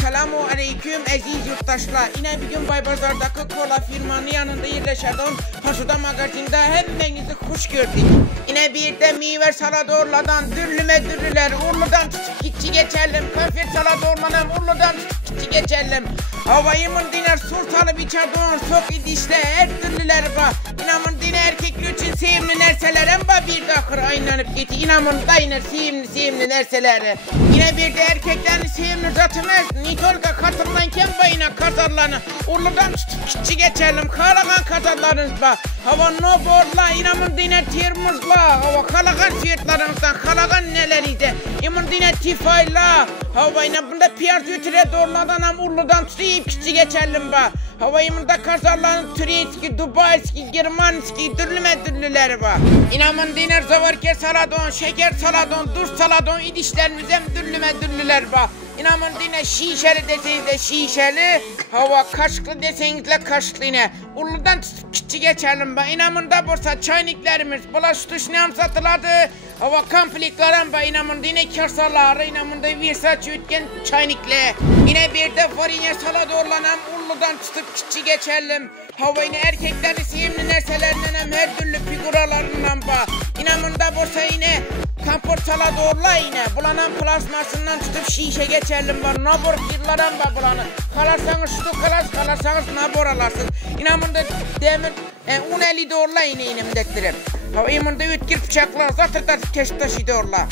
Selamünaleyküm aziz yurttaşlar. Yine bir gün Baybazar'daki kola firmanın yanında yerleşen Paşuda magazinde hepinizi hoş gördük. Yine bir de meyve saladorladan dürlüler, urludan tutup gitçi geçelim. Kafir saladorladan urludan tutup gitçi geçelim. Havayımın diner sultanı bir çadon, sok idişle her dürlüler var. İnamın dine erkekli için sevimli nerselerem var bir dakika aynanıp gitti. İnamın da iner sevimli nerseleri. Yine bir de erkeklerini sevimli zatımız. Nitolga katırlanken bayına kazarlarını. Urludan tutup gitçi geçelim. Kalagan kazarlarınız var. Hava no borla, inamın dine termozla. Hava kalagan fiyatlarınızdan, kalagan neleriydi. İmın dine tifayla. Hava yine bunda piyaz ütüre doğruladan am urludan tutuyup gitçi geçelim var. Hava imında kazarların Türkiye, Dubai'ski, Germanski, dürlüleri var. İnamın diner zavarker saladon, şeker saladon, dur saladon, idişlerimizem dürlüler var. İnamın dine şişeli deseniz de şişeli, hava kaşıklı deseniz de kaşıklı yine. Urludan tutup gitçi geçelim var. İnamın da borsa çayniklerimiz, bulaş tuşnam satıladı. Hava kampliklerim var. İnamın dine karsaları, inamın da virsaç ütken çaynikle. Yine bir de farinyer saladorlanam, urludan tutup gitçi geçelim. Hava yine erkekleri sevimli nerselerinden her türlü figuralarından var. İnamın da borsa yine kampor saladorla yine. Bulanan plasmasından tutup şişe geçelim var. Nabor yıllardan var bulanın. Kalarsanız şu kalarsanız nabor alarsınız. İnamın da demir un eli doğrula yine inemdektirip. Hava imında ütkir bıçakla zatırda keş taşı doğrula.